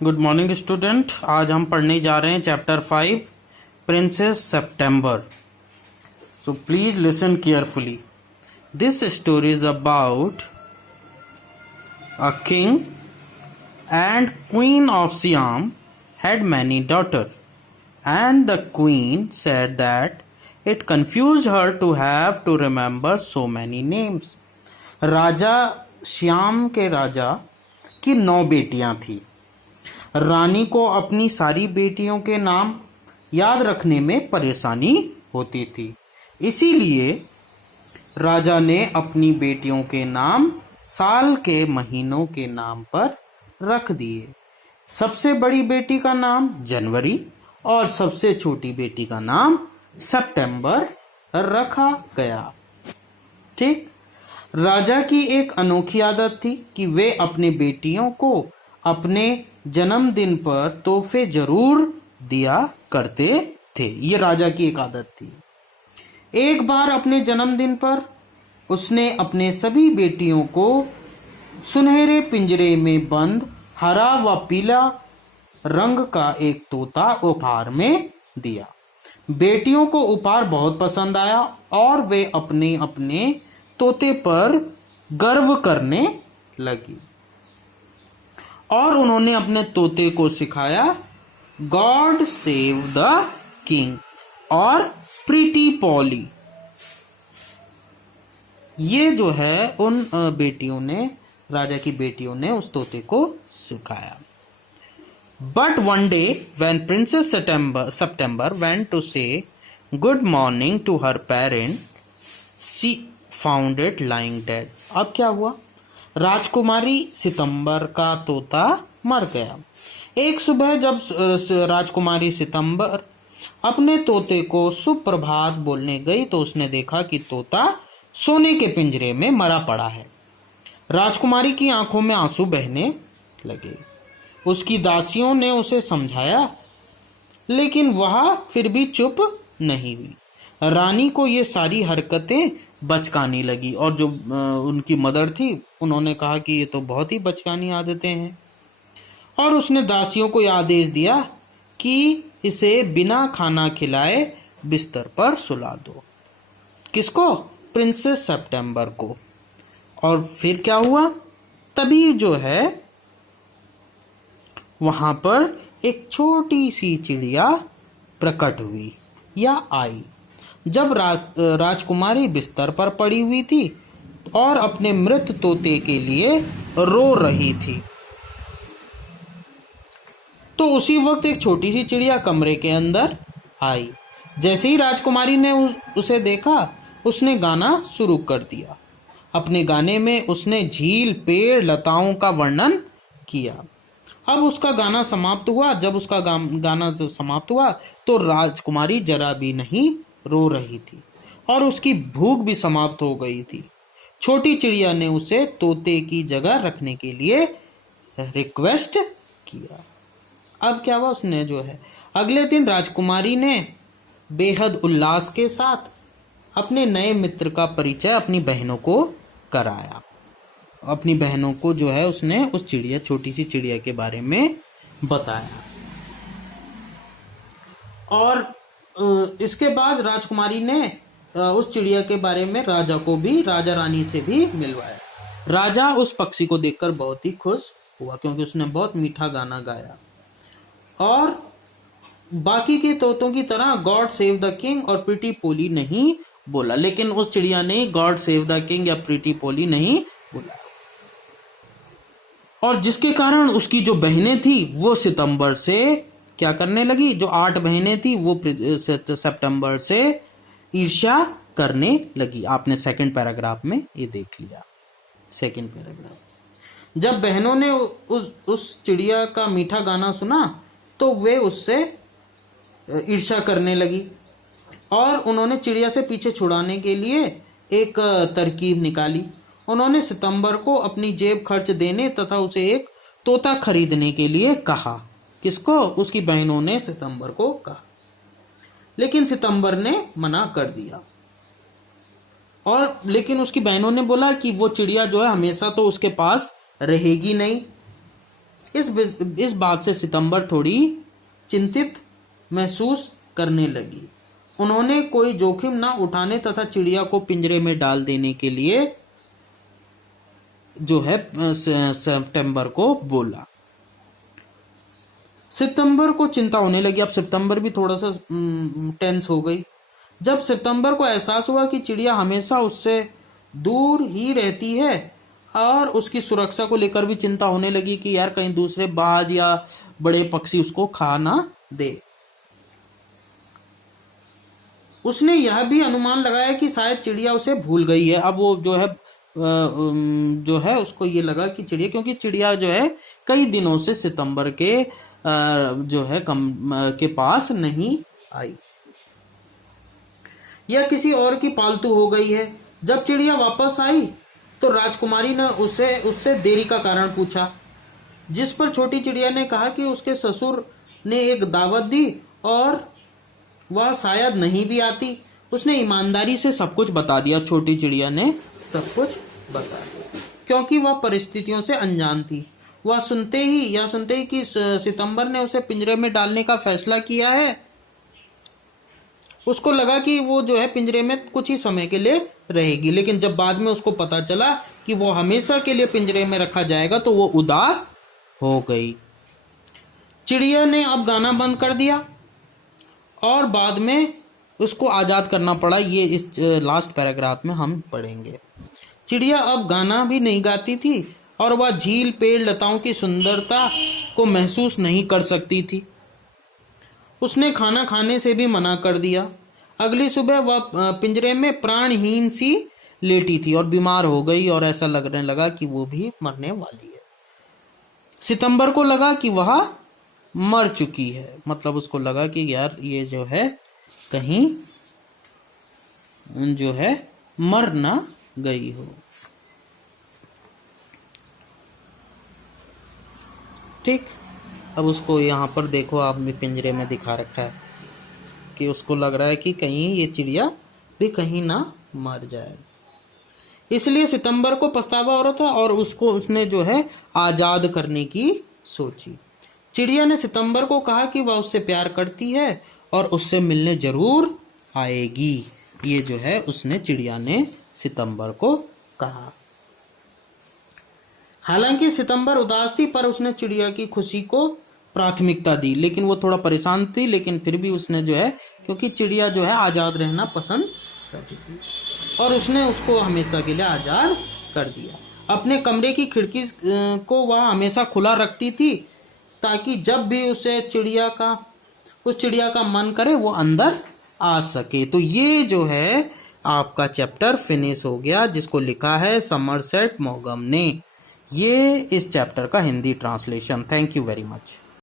Good morning student. आज हम पढ़ने जा रहे हैं chapter 5 princess September. So please listen carefully. This story is about a king and queen of SIAM had many daughters, and the queen said that it confused her to have to remember so many names. राजा श्याम के राजा की 9 बेटियां थी। रानी को अपनी सारी बेटियों के नाम याद रखने में परेशानी होती थी, इसीलिए राजा ने अपनी बेटियों के नाम साल के महीनों के नाम पर रख दिए। सबसे बड़ी बेटी का नाम जनवरी और सबसे छोटी बेटी का नाम सितंबर रखा गया। ठीक। राजा की एक अनोखी आदत थी कि वे अपनी बेटियों को अपने जन्मदिन पर तोहफे जरूर दिया करते थे। ये राजा की एक आदत थी। एक बार अपने जन्मदिन पर उसने अपने सभी बेटियों को सुनहरे पिंजरे में बंद हरा व पीला रंग का एक तोता उपहार में दिया। बेटियों को उपहार बहुत पसंद आया और वे अपने अपने तोते पर गर्व करने लगी और उन्होंने अपने तोते को सिखाया गॉड सेव द किंग और प्रीटी पॉली। ये जो है उन बेटियों ने, राजा की बेटियों ने उस तोते को सिखाया। But one day when princess September went to say good morning to her parent, she found it lying dead. अब क्या हुआ? राजकुमारी सितंबर का तोता मर गया। एक सुबह जब राजकुमारी सितंबर अपने तोते को सुप्रभात बोलने गई तो उसने देखा कि तोता सोने के पिंजरे में मरा पड़ा है। राजकुमारी की आंखों में आंसू बहने लगे। उसकी दासियों ने उसे समझाया, लेकिन वह फिर भी चुप नहीं हुई। रानी को ये सारी हरकतें बचकानी लगी और जो उनकी मदर थी उन्होंने कहा कि ये तो बहुत ही बचकानी आदतें हैं, और उसने दासियों को आदेश दिया कि इसे बिना खाना खिलाए बिस्तर पर सुला दो। किसको? प्रिंसेस सितंबर को। और फिर क्या हुआ? तभी जो है वहां पर एक छोटी सी चिड़िया प्रकट हुई या आई। जब राजकुमारी बिस्तर पर पड़ी हुई थी और अपने मृत तोते के लिए रो रही थी, तो उसी वक्त एक छोटी सी चिड़िया कमरे के अंदर आई। जैसे ही राजकुमारी ने उसे देखा, उसने गाना शुरू कर दिया। अपने गाने में उसने झील, पेड़, लताओं का वर्णन किया। अब उसका गाना समाप्त हुआ। जब उसका गाना समाप्त हुआ तो राजकुमारी जरा भी नहीं रो रही थी और उसकी भूख भी समाप्त हो गई थी। छोटी चिड़िया ने उसे तोते की जगह रखने के लिए रिक्वेस्ट किया। अब क्या हुआ? उसने जो है अगले दिन राजकुमारी ने बेहद उल्लास के साथ अपने नए मित्र का परिचय अपनी बहनों को कराया। अपनी बहनों को जो है उसने उस चिड़िया, छोटी सी चिड़िया के बारे में बताया। और इसके बाद राजकुमारी ने उस चिड़िया के बारे में राजा को भी, राजा रानी से भी मिलवाया। राजा उस पक्षी को देखकर बहुत ही खुश हुआ क्योंकि उसने बहुत मीठा गाना गाया और बाकी के तोतों की तरह गॉड सेव द किंग और प्रीटी पोली नहीं बोला, लेकिन उस चिड़िया ने गॉड सेव द किंग या प्रीटी पोली नहीं बोला। और जिसके कारण उसकी जो बहनें थी वो सितंबर से क्या करने लगी? जो 8 बहनें थी वो सितंबर से ईर्ष्या करने लगी। आपने सेकंड पैराग्राफ में ये देख लिया। सेकंड पैराग्राफ, जब बहनों ने उस चिड़िया का मीठा गाना सुना तो वे उससे ईर्ष्या करने लगी और उन्होंने चिड़िया से पीछे छुड़ाने के लिए एक तरकीब निकाली। उन्होंने सितंबर को अपनी जेब खर्च देने तथा उसे एक तोता खरीदने के लिए कहा। किसको? उसकी बहनों ने सितंबर को कहा, लेकिन सितंबर ने मना कर दिया। और लेकिन उसकी बहनों ने बोला कि वो चिड़िया जो है हमेशा तो उसके पास रहेगी नहीं, इस बात से सितंबर थोड़ी चिंतित महसूस करने लगी। उन्होंने कोई जोखिम न उठाने तथा चिड़िया को पिंजरे में डाल देने के लिए जो है सितंबर को बोला। सितंबर को चिंता होने लगी। अब सितंबर भी थोड़ा सा टेंस हो गई। जब सितंबर को एहसास हुआ कि चिड़िया हमेशा उससे दूर ही रहती है और उसकी सुरक्षा को लेकर भी चिंता होने लगी कि यार कहीं दूसरे बाज या बड़े पक्षी उसको खा ना दे। उसने यह भी अनुमान लगाया कि शायद चिड़िया उसे भूल गई है। अब वो जो है उसको ये लगा कि चिड़िया, क्योंकि चिड़िया जो है कई दिनों से सितंबर के जो है के पास नहीं आई, यह किसी और की पालतू हो गई है। जब चिड़िया वापस आई तो राजकुमारी ने उससे देरी का कारण पूछा, जिस पर छोटी चिड़िया ने कहा कि उसके ससुर ने एक दावत दी और वह शायद नहीं भी आती। उसने ईमानदारी से सब कुछ बता दिया। छोटी चिड़िया ने सब कुछ बता दिया क्योंकि वह परिस्थितियों से अनजान थी। वह सुनते ही कि सितंबर ने उसे पिंजरे में डालने का फैसला किया है, उसको लगा कि वो जो है पिंजरे में कुछ ही समय के लिए रहेगी। लेकिन जब बाद में उसको पता चला कि वो हमेशा के लिए पिंजरे में रखा जाएगा तो वो उदास हो गई। चिड़िया ने अब गाना बंद कर दिया और बाद में उसको आजाद करना पड़ा। ये इस लास्ट पैराग्राफ में हम पढ़ेंगे। चिड़िया अब गाना भी नहीं गाती थी और वह झील, पेड़, लताओं की सुंदरता को महसूस नहीं कर सकती थी। उसने खाना खाने से भी मना कर दिया। अगली सुबह वह पिंजरे में प्राणहीन सी लेटी थी और बीमार हो गई और ऐसा लगने लगा कि वो भी मरने वाली है। सितंबर को लगा कि वह मर चुकी है, मतलब उसको लगा कि यार ये जो है कहीं जो है मर ना गई हो। ठीक, अब उसको यहाँ पर देखो, आप भी पिंजरे में दिखा रखा है कि उसको लग रहा है कि कहीं ये चिड़िया भी कहीं ना मर जाए। इसलिए सितंबर को पछतावा हो रहा था और उसने जो है आजाद करने की सोची। चिड़िया ने सितंबर को कहा कि वह उससे प्यार करती है और उससे मिलने जरूर आएगी। ये जो है उसने चिड़िया ने सितंबर को कहा। हालांकि सितंबर उदास थी पर उसने चिड़िया की खुशी को प्राथमिकता दी। लेकिन वो थोड़ा परेशान थी, लेकिन फिर भी उसने जो है, क्योंकि चिड़िया जो है आजाद रहना पसंद करती थी और उसने उसको हमेशा के लिए आजाद कर दिया। अपने कमरे की खिड़की को वह हमेशा खुला रखती थी ताकि जब भी उस चिड़िया का मन करे वो अंदर आ सके। तो ये जो है आपका चैप्टर फिनिश हो गया, जिसको लिखा है समरसेट मॉगम ने। ये इस चैप्टर का Hindi translation. Thank you very much.